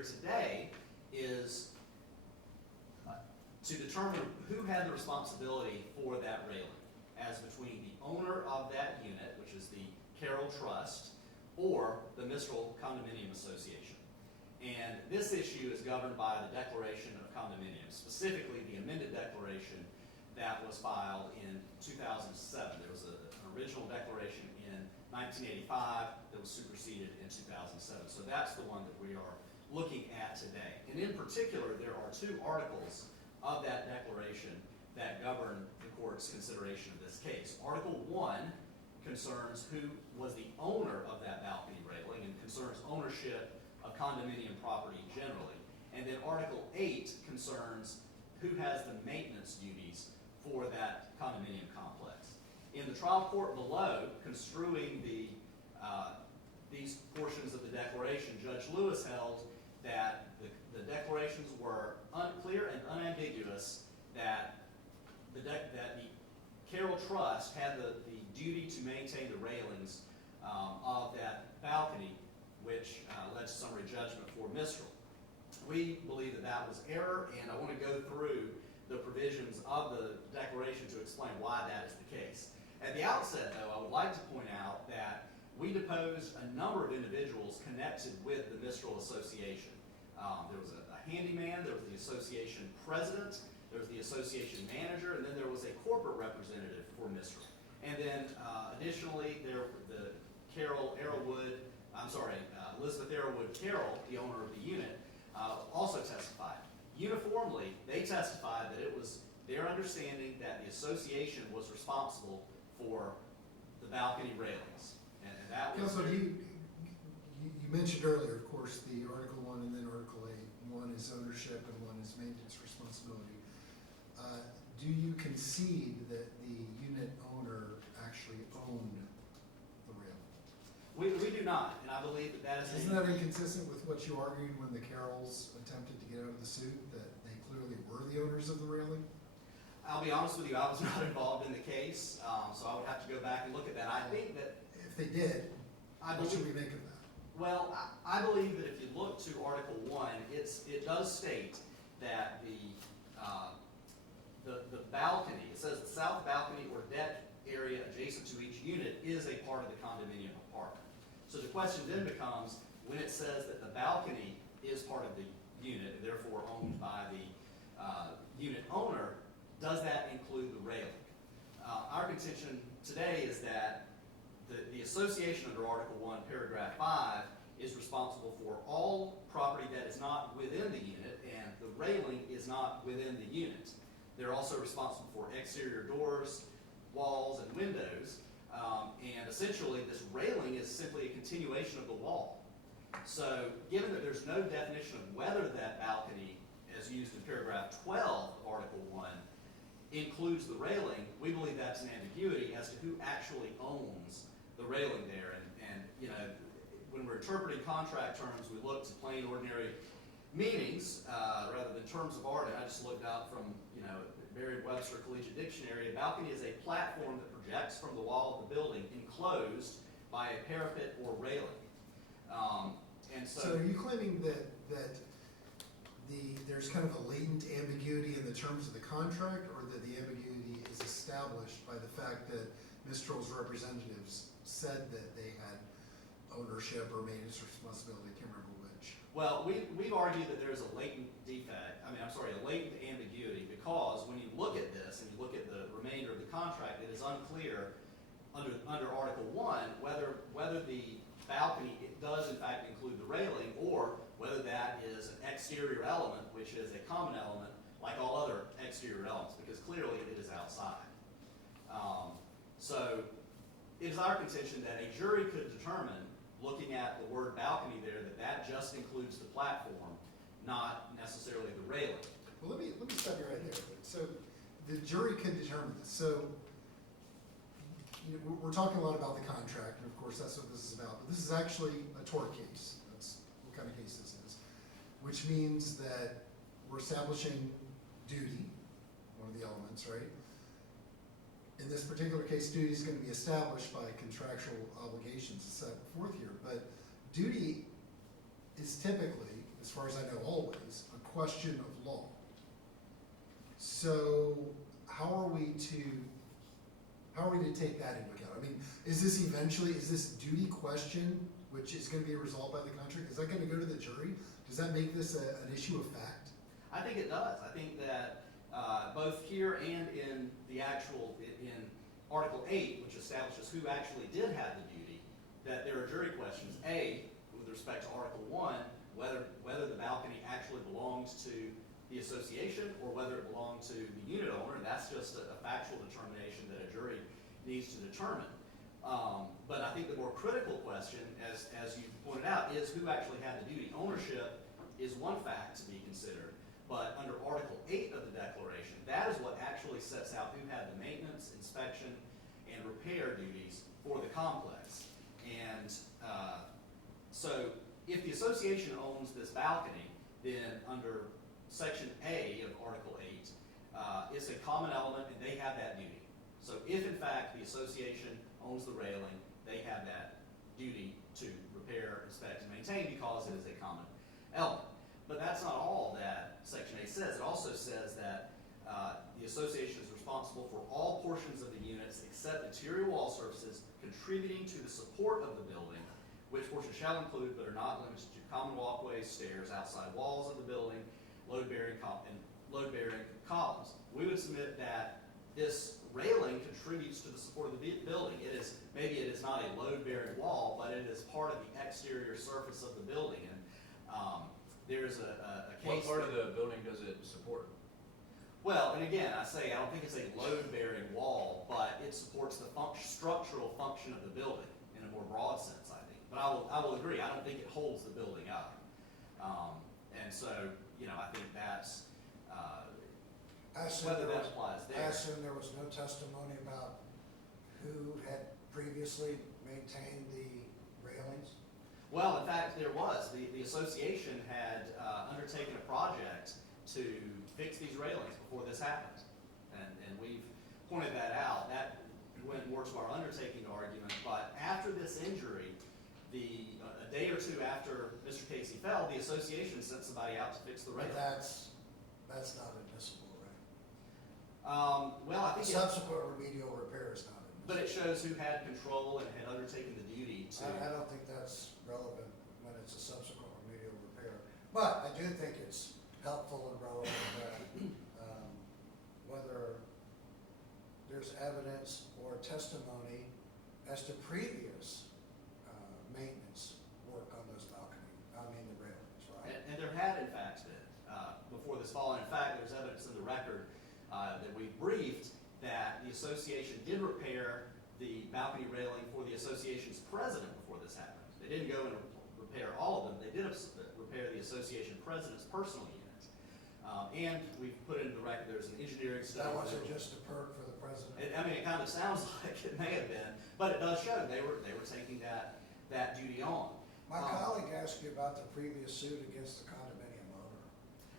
here today is to determine who had the responsibility for that railing, as between the owner of that unit, which is the Carroll Trust, or the Mistral Condominium Association. And this issue is governed by the Declaration of Condominiums, specifically the amended declaration that was filed in 2007. There was an original declaration in 1985 that was superseded in 2007. So that's the one that we are looking at today. And in particular, there are two articles of that declaration that govern the court's consideration of this case. Article 1 concerns who was the owner of that balcony railing and concerns ownership of condominium property generally. And then Article 8 concerns who has the maintenance duties for that condominium complex. In the trial court below, construing these portions of the declaration, Judge Lewis held that the declarations were unclear and unambiguous, that the Carroll Trust had the duty to maintain the railings of that balcony, which led to summary judgment for Mistral. We believe that that was error, and I want to go through the provisions of the declaration to explain why that is the case. At the outset, though, I would like to point out that we deposed a number of individuals connected with the Mistral Association. There was a handyman, there was the association president, there was the association manager, and then there was a corporate representative for Mistral. And then additionally, Elizabeth Arrowwood Carroll, the owner of the unit, also testified. Uniformly, they testified that it was their understanding that the association was responsible for the balcony railings. And that was... Counsel, you mentioned earlier, of course, the Article 1 and then Article 8. One is ownership and one is maintenance responsibility. Do you concede that the unit owner actually owned the railing? We do not, and I believe that that is... Isn't that inconsistent with what you argued when the Carrolls attempted to get out of the suit, that they clearly were the owners of the railing? I'll be honest with you, I was not involved in the case, so I would have to go back and look at that. I think that... If they did, what should we make of that? Well, I believe that if you look to Article 1, it does state that the balcony, it says the south balcony or deck area adjacent to each unit is a part of the condominium apartment. So the question then becomes, when it says that the balcony is part of the unit, and therefore owned by the unit owner, does that include the railing? Our contention today is that the association under Article 1, Paragraph 5, is responsible for all property that is not within the unit, and the railing is not within the unit. They're also responsible for exterior doors, walls, and windows, and essentially this railing is simply a continuation of the wall. So given that there's no definition of whether that balcony, as used in Paragraph 12 of Article 1, includes the railing, we believe that's an ambiguity as to who actually owns the railing there. And you know, when we're interpreting contract terms, we look to plain, ordinary meanings rather than terms of art. And I just looked out from, you know, Merriam-Webster Collegiate Dictionary. A balcony is a platform that projects from the wall of the building enclosed by a parapet or railing. And so are you claiming that there's kind of a latent ambiguity in the terms of the contract, or that the ambiguity is established by the fact that Mistral's representatives said that they had ownership or maintenance responsibility? I can't remember which. Well, we've argued that there's a latent a latent ambiguity, because when you look at this and you look at the remainder of the contract, it is unclear under Article 1 whether the balcony does in fact include the railing, or whether that is an exterior element, which is a common element like all other exterior elements, because clearly it is outside. So it is our contention that a jury could determine, looking at the word balcony there, that just includes the platform, not necessarily the railing. Well, let me stop you right there. So the jury could determine this. So you know, we're talking a lot about the contract, and of course that's what this is about. But this is actually a tort case. That's what kind of case this is. Which means that we're establishing duty, one of the elements, right? In this particular case, duty is going to be established by contractual obligations set forth here. But duty is typically, as as far as I know always, a question of law. So how are we to take that into account? I mean, is this duty question, which is gonna be resolved by the contract, is that gonna go to the jury? Does that make this an issue of fact? I think it does. I think that both here and in the actual, in Article 8, which establishes who actually did have the duty, that there are jury questions. A, with respect to Article 1, whether the balcony actually belongs to the association or whether it belonged to the unit owner, and that's just a factual determination that a jury needs to determine. But I think the more critical question, as you pointed out, is who actually had the duty. Ownership is one fact to be considered, but under Article 8 of the Declaration, that is what actually sets out who had the maintenance, inspection, and repair duties for the complex. And so if the association owns this balcony, then under Section A of Article 8, it's a common element and they have that duty. So if in fact the association owns the railing, they have that duty to repair, inspect, and maintain because it is a common element. But that's not all that Section A says. It also says that the association is responsible for all portions of the units except interior wall surfaces contributing to the support of the building, which portions shall include but are not limited to common walkways, stairs, outside walls of the building, load-bearing columns. We would submit that this railing contributes to the support of the building. Maybe it is not a load-bearing wall, but it is part of the exterior surface of the building. And there's a case. What part of the building does it support? Well, and again, I don't think it's a load-bearing wall, but it supports the structural function of the building in a more broad sense, I think. But I will agree. I don't think it holds the building up. And so, I think that's whether that applies there. I assume there was no testimony about who had previously maintained the railings? Well, in fact, there was. The association had undertaken a project to fix these railings before this happened. And we've pointed that out. That went more to our undertaking argument. But after this injury, a day or two after Mr. Casey fell, the association sent somebody out to fix the But railing. that's not admissible, right? Well, I think Subsequent remedial repair is not admissible. but it shows who had control and had undertaken the duty to. I don't think that's relevant when it's a subsequent remedial repair. But I do think it's helpful and relevant that whether there's evidence or testimony as to previous maintenance work on those the railings, right? And there had in fact been before this fall. And in fact, there's evidence in the record that we briefed that the association did repair the balcony railing for the association's president before this happened. They didn't go and repair all of them. They did repair the association president's personal unit. And we've put into the record there's an engineering study. That wasn't just a perk for the president. It kind of sounds like it may have been, but it does show they were taking that duty on. My colleague asked you about the previous suit against the condominium owner.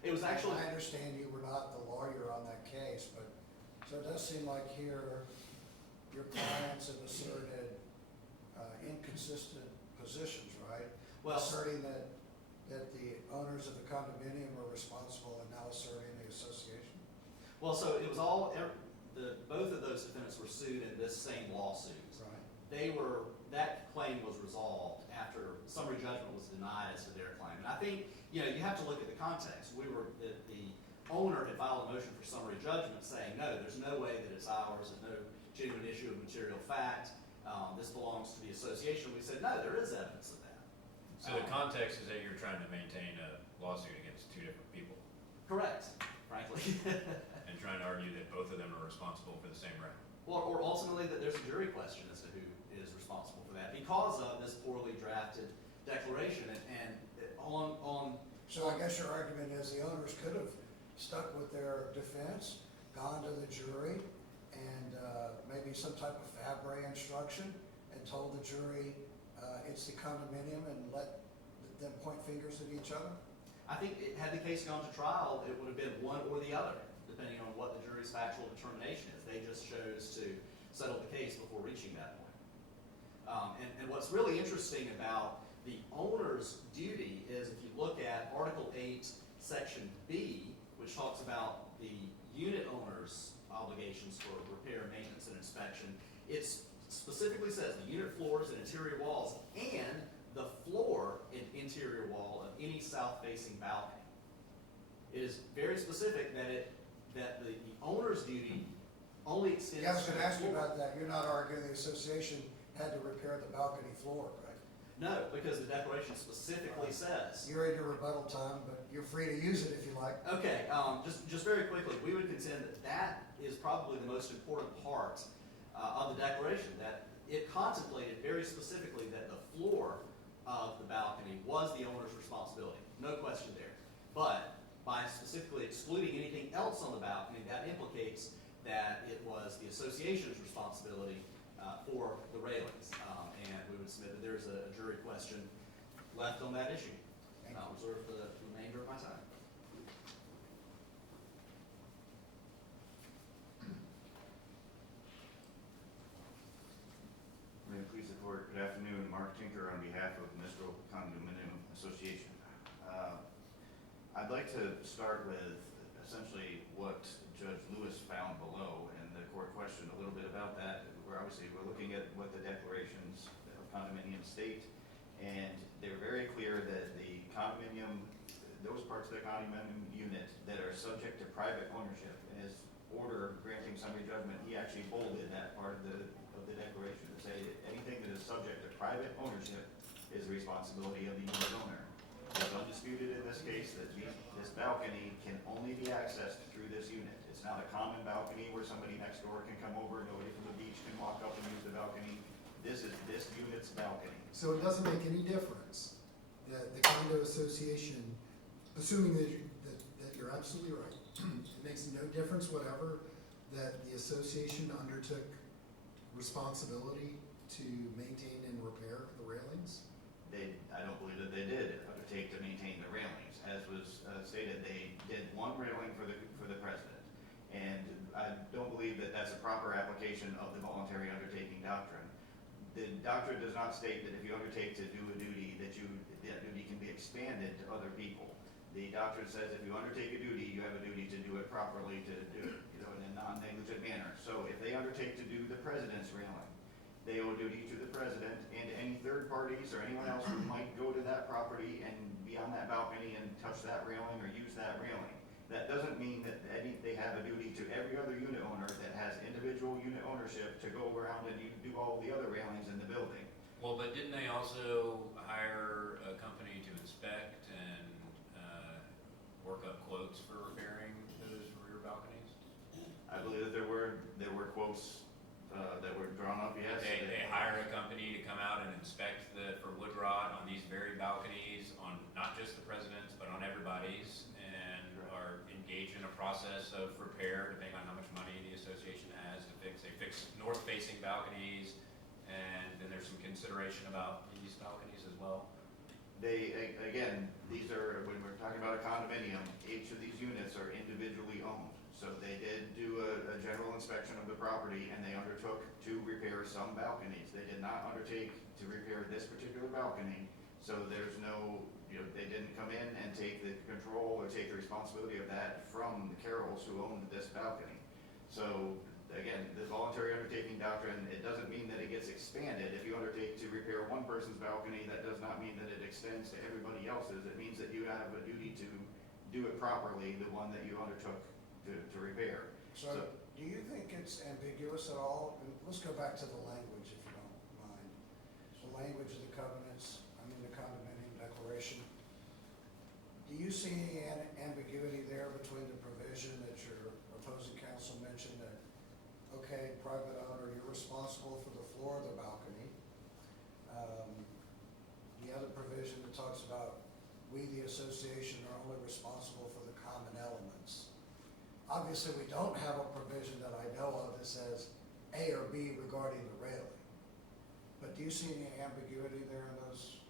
It was actually. I understand you were not the lawyer on that case, but, so it does seem like here, your clients have asserted inconsistent positions, right? Well, asserting that the owners of the condominium are responsible and now asserting the association? Well, so it was all, both of those defendants were sued in this same lawsuit. Right. That claim was resolved after summary judgment was denied as to their claim. And I think, you have to look at the context. The owner had filed a motion for summary judgment saying, no, there's no way that it's ours, there's no genuine issue of material fact, this belongs to the association. We said, no, there is evidence of that. So the context is that you're trying to maintain a lawsuit against two different people Correct, frankly. and trying to argue that both of them are responsible for the same wreck. Or ultimately that there's a jury question as to who is responsible for that because of this poorly drafted declaration. And on So I guess your argument is the owners could have stuck with their defense, gone to the jury, and maybe some type of Fabre instruction and told the jury it's the condominium and let them point fingers at each other? I think had the case gone to trial, it would have been one or the other, depending on what the jury's factual determination is. They just chose to settle the case before reaching that point. And what's really interesting about the owner's duty is if you look at Article section B, which talks about the unit owner's obligations for repair, maintenance, and inspection, it specifically says the unit floors and interior walls and the floor and interior wall of any south-facing balcony. It is very specific that the owner's duty only extends Yeah, I was to gonna the ask you floor. about that. You're not arguing the association had to repair the balcony floor, right? No, because the declaration specifically says. You're in your rebuttal time, but you're free to use it if you like. Okay, just very quickly, we would contend that that is probably the most important part of the declaration, that it contemplated very specifically that the floor of the balcony was the owner's responsibility. No question there. But by specifically excluding anything else on the balcony, that implicates that it was the association's responsibility for the railings. And we would submit that there's a jury question left on that issue. Thank I'll reserve the remainder of my time. May it please the court, good afternoon, Mark Tinker on behalf of Mistral Condominium Association. I'd like to start with essentially what Judge Lewis found below, and the court questioned a little bit about that. We're looking at what the declarations of condominium state, and they're very clear that the condominium, those parts of the condominium unit that are subject to private ownership, in his order granting summary judgment, he actually bolded that part of the declaration to say that anything that is subject to private ownership is the responsibility of the unit owner. It's undisputed in this case that this balcony can only be accessed through this unit. It's not a common balcony where somebody next door can come over, nobody from the beach can walk up and use the balcony. This is this unit's balcony. So it doesn't make any difference that the condo association, assuming that you're absolutely right, it makes no difference whatever that the association undertook responsibility to maintain and repair the railings? I don't believe that they did undertake to maintain the railings. As was stated, they did one railing for the president. And I don't believe that that's a proper application of the voluntary undertaking doctrine. The doctrine does not state that if you undertake to do a duty, that duty can be expanded to other people. The doctrine says if you undertake a duty, you have a duty to do it properly, to do it, in a non-negligent manner. So if they undertake to do the president's railing, they owe duty to the president and to any third parties or anyone else who might go to that property and be on that balcony and touch that railing or use that railing. That doesn't mean that they have a duty to every other unit owner that has individual unit ownership to go around and do all the other railings in the building. Well, but didn't they also hire a company to inspect and work up quotes for repairing those rear balconies? I believe that there were quotes that were drawn up, yes. They hired a company to come out and inspect for wood rot on these very balconies, on not just the president's, but on everybody's, and are engaged in a process of repair, depending on how much money the association has to fix. They fix north-facing balconies, and then there's some consideration about east balconies as well. Again, these are, when we're talking about a condominium, each of these units are individually owned. So they did do a general inspection of the property, and they undertook to repair some balconies. They did not undertake to repair this particular balcony, so there's no, they didn't come in and take the control or take the responsibility of that from the Carrolls who owned this balcony. So again, the voluntary undertaking doctrine, it doesn't mean that it gets expanded. If you undertake to repair one person's balcony, that does not mean that it extends to everybody else's. It means that you have a duty to do it properly, the one that you undertook to repair. So do you think it's ambiguous at all? And let's go back to the language, if you don't mind. The language of the covenants, the condominium declaration. Do you see any ambiguity there between the provision that your opposing counsel mentioned that, okay, private owner, you're responsible for the floor of the balcony. The other provision that talks about we, the association, are only responsible for the common elements. Obviously, we don't have a provision that I know of that says A or B regarding the railing. But do you see any ambiguity there in those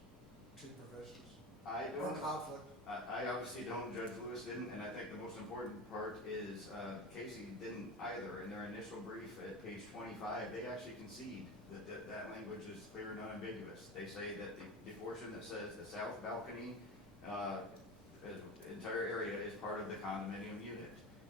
two provisions? I Or don't. conflict? I obviously don't, Judge Lewis didn't, and I think the most important part is Casey didn't either. In their initial brief at page 25, they actually concede that language is clear and unambiguous. They say that the portion that says the south balcony entire area condominium unit.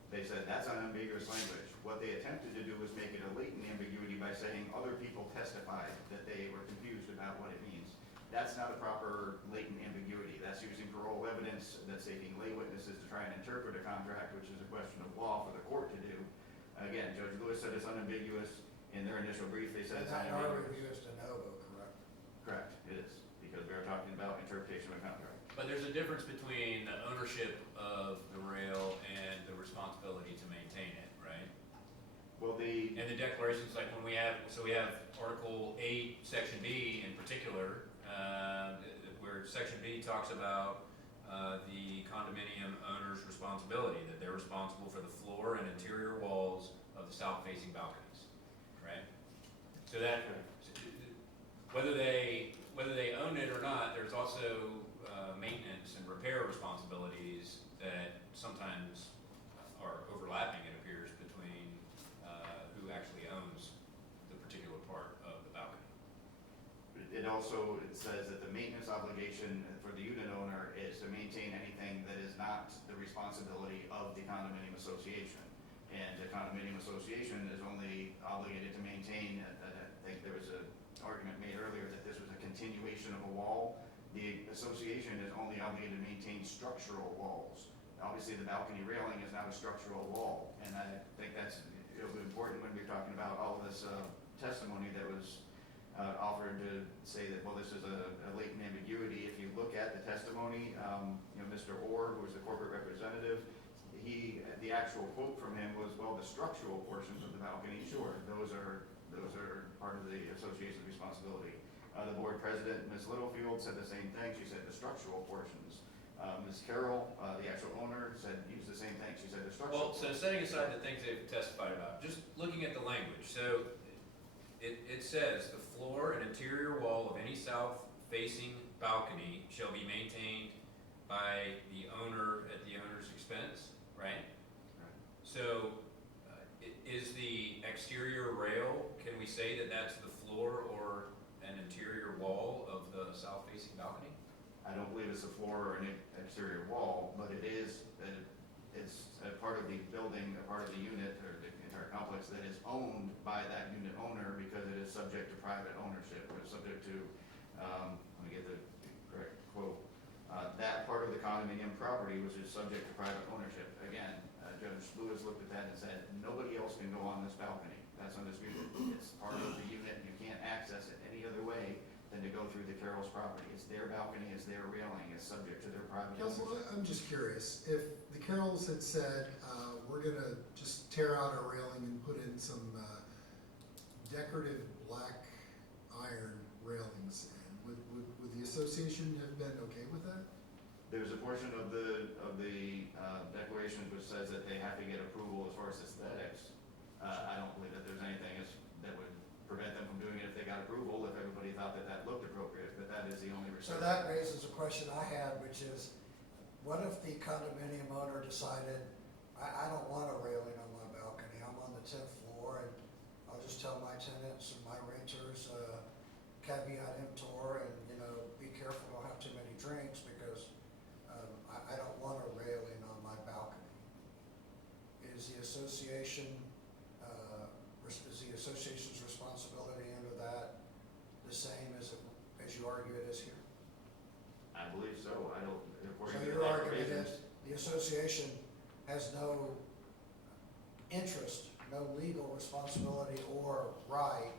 They said that's unambiguous language. What they attempted to do was make it a latent ambiguity by saying other people testified that they were confused about what it means. That's not a proper latent ambiguity. That's using parole evidence, that's taking lay witnesses to try and interpret a contract, which is a question of law for the court to do. Again, Judge Lewis said it's unambiguous. In their initial brief, they said And it's that our unambiguous. review is de novo, correct? Correct, it is, because we are talking about interpretation of a contract. But there's a difference between the ownership of the rail and the responsibility to maintain it, right? Well, And the declarations, like when we have Article 8, Section B in particular, where Section B talks about the condominium owner's responsibility, that they're responsible for the floor and interior walls of the south-facing balconies, right? So that, whether they own it or not, there's also maintenance and repair responsibilities that sometimes are overlapping, it appears, between who actually owns the particular part of the balcony. it also says that the maintenance obligation for the unit owner is to maintain anything that is not the responsibility of the condominium association. And the condominium association is only obligated to maintain, I think there was an argument made earlier that this was a continuation of a wall. The association is only obligated to maintain structural walls. Obviously, the balcony railing is not a structural wall, and I think that's important when we're talking about all of this testimony that was offered to say that, well, this is a latent ambiguity. If you look at the testimony, Mr. Orr, who was the corporate representative, the actual quote from him was, well, the structural portions of the balcony, sure, those are part of the association's responsibility. The board president, Ms. Littlefield, said the same thing. She said the structural portions. Ms. Carroll, the actual owner, used the same thing. She said the structural. Well, so setting aside the things they've testified about, just looking at the language, so it says the floor and interior wall of any south-facing balcony shall be maintained by the owner at the owner's expense, right? Right. So is the exterior rail, can we say that that's the floor or an interior wall of the south-facing balcony? I don't believe it's a floor or an exterior wall, but it is, it's a part of the building, a part of the unit or the entire complex that is owned by that unit owner because it is subject to private ownership, or subject to, let me get the correct quote, that part of the condominium property which is subject to private ownership. Again, Judge Lewis looked at that and said, nobody else can go on this balcony. That's undisputed. It's part of the unit and you can't access it any other way than to go through the Carroll's property. It's their balcony, it's their railing, it's subject to their private Council, ownership. I'm just curious, if the Carrolls had said, we're gonna just tear out our railing and put in some decorative black iron railings, would the association have been okay with that? There's a portion of the declaration which says that they have to get approval as far as aesthetics. I don't believe that there's anything that would prevent them from doing it if they got approval, if everybody thought that that looked appropriate, but that is the only So restriction. that raises a question I had, which is, what if the condominium owner decided, I don't want a railing on my balcony, I'm on the 10th floor, and I'll just tell my tenants and my renters, caveat emptor, and, be careful, don't have too many drinks, because I don't want a railing on my balcony. Is the association's responsibility under that the same as you argue it is here? I believe so. I don't, according So to the your argument declarations. is the association has no interest, no legal responsibility or right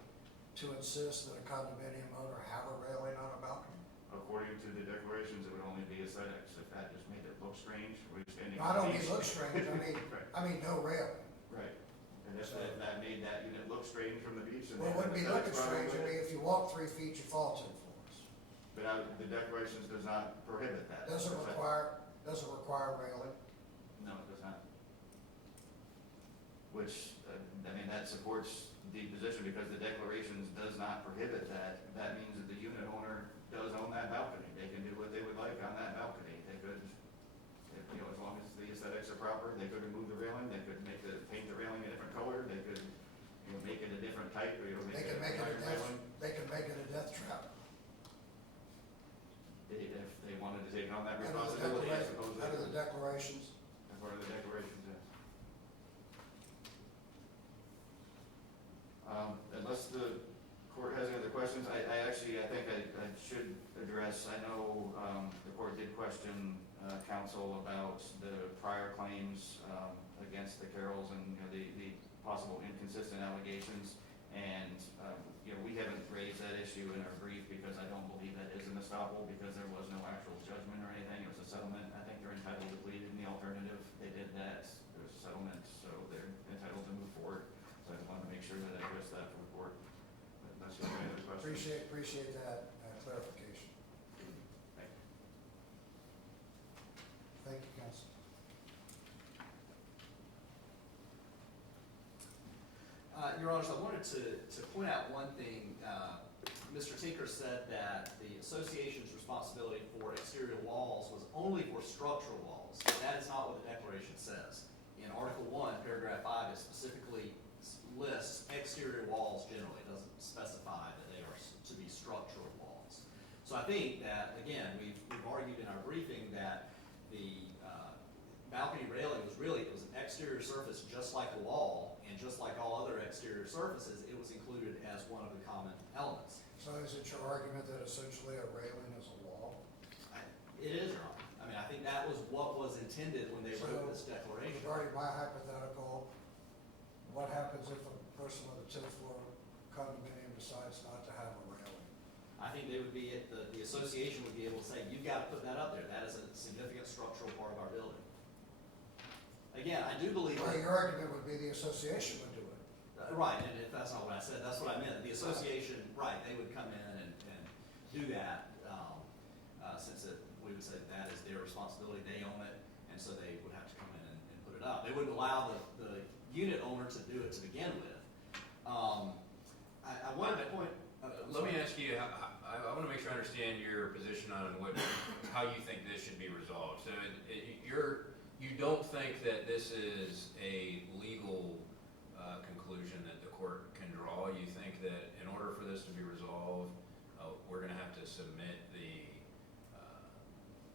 to insist that a condominium owner have a railing on a balcony? According to the declarations, it would only be aesthetics. If that just made it look strange, we're standing. I on don't the mean beach. look strange, Right, I mean no railing. right. And if that made that unit look strange from the beach, then. Well, it wouldn't be looking aesthetics strange, probably would. if you walk 3 feet, you fall 10 floors. But the declarations does not prohibit that. Doesn't require railing. No, it does not. Which, that supports the position because the declarations does not prohibit that. That means that the unit owner does own that balcony. They can do what they would like on that balcony. They could, as long as the aesthetics are proper, they could remove the railing, they could paint the railing a different color, they could, make it a different type, or, They can make it a death trap. If they wanted to take on that Under the responsibility, I suppose. declarations. As part of the question, council about the prior claims, against the Carrolls and, you know, the possible inconsistent allegations. And, you know, we haven't raised that issue in our brief because I don't believe that is an estoppel because there was no actual judgment or anything. It was a settlement. I think they're entitled to plead in the alternative. They did that. There was a settlement, so they're entitled to move forward. So I just wanted to make sure that I addressed that for the court. Unless you have any other questions. Appreciate that clarification. Thank you. Thank you, council. Your Honors, I wanted to point out one thing. Mr. Tinker said that the association's responsibility for exterior walls was only for structural walls. That is not what the declaration says. In Article 1, Paragraph 5, it specifically lists exterior walls generally. It doesn't specify that they are to be structural walls. So I think that, again, we've argued in our briefing that the balcony railing was really, it was an exterior surface just like a wall, and just like all other exterior surfaces, it was included as one of the common elements. So is it your argument that essentially a railing is a wall? It is, Your Honor. I mean, I think that was what was intended when they wrote this declaration. Regarding my hypothetical, what happens if a person with a 10th floor condominium decides not to have a railing? I think they would be, the association would be able to say, you've got to put that up there. That is a significant structural part of our building. Again, I do believe. Well, your argument would be the association would do it. Right, and if that's not what I said, that's what I meant. The association, right, they would come in and do that, since we would say that is their responsibility, they own it, and so they would have to come in and put it up. They wouldn't allow the unit owner to do it to begin with. I wanted to point. Let me ask you, I want to make sure I understand your position on how you think this should be resolved. So you don't think that this is a legal conclusion that the court can draw? You think that in order for this to be resolved, we're going to have to submit the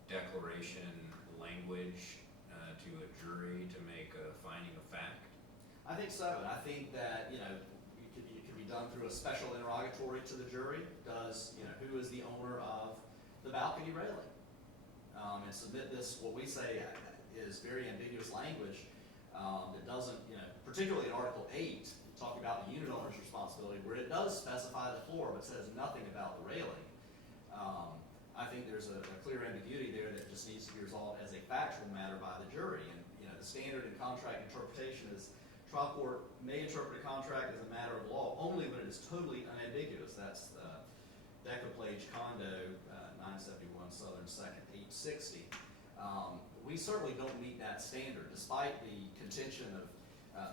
declaration language to a jury to make a finding of fact? I think so, and I think that, you know, it could be done through a special interrogatory to the jury. Who is the owner of the balcony railing? And submit this, what we say is very ambiguous language that doesn't, particularly in Article 8, talking about the unit owner's responsibility, where it does specify the floor but says nothing about the railing. I think there's a clear ambiguity there that just needs to be resolved as a factual matter by the jury. And the standard in contract interpretation is trial court may interpret a contract as a matter of law only when it is totally unambiguous. That's Decoplage Condo 971 Southern 2nd 860. We certainly don't meet that standard, despite the contention of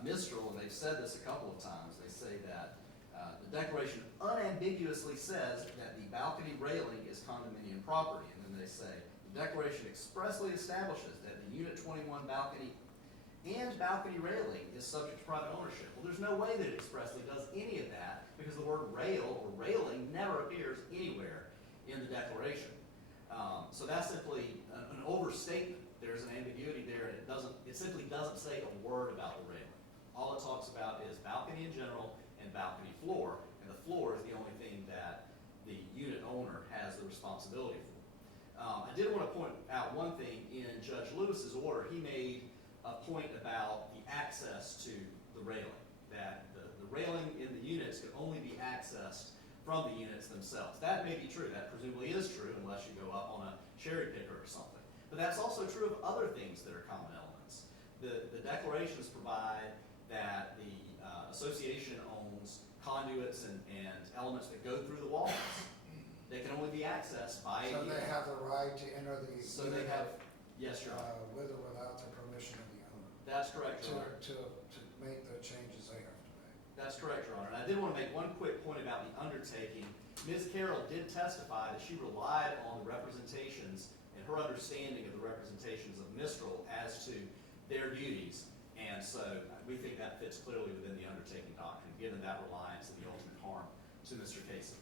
Mistral, and they've said this a couple of times. They say that the declaration unambiguously says that the balcony railing is condominium property, and then they say the declaration expressly establishes that the Unit 21 balcony and balcony railing is subject to private ownership. Well, there's no way that it expressly does any of that because the word rail or railing never appears anywhere in the declaration. So that's simply an overstatement. There's an ambiguity there, and it simply doesn't say a word about the railing. All it talks about is balcony in general and balcony floor, and the floor is the only thing that the unit owner has the responsibility for. I did want to point out one thing. In Judge Lewis's order, he made a point about the access to the railing, that the railing in the units can only be accessed from the units themselves. That may be true. That presumably is true unless you go up on a cherry picker or something. But that's also true of other things that are common elements. The declarations provide that the association owns conduits and elements that go through the walls. They can only be accessed by So they have the right to enter the So they have, yes, Your Honor. with or without the permission of the owner. That's correct, Your Honor. To make the changes they have to make. That's correct, Your Honor. And I did want to make one quick point about the undertaking. Ms. Carroll did testify that she relied on the representations and her understanding of the representations of Mistral as to their duties. And so we think that fits clearly within the undertaking doctrine, given that reliance and the ultimate harm to Mr. Casey.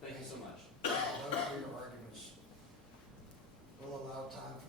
Thank you so much. Those are your arguments. We'll allow time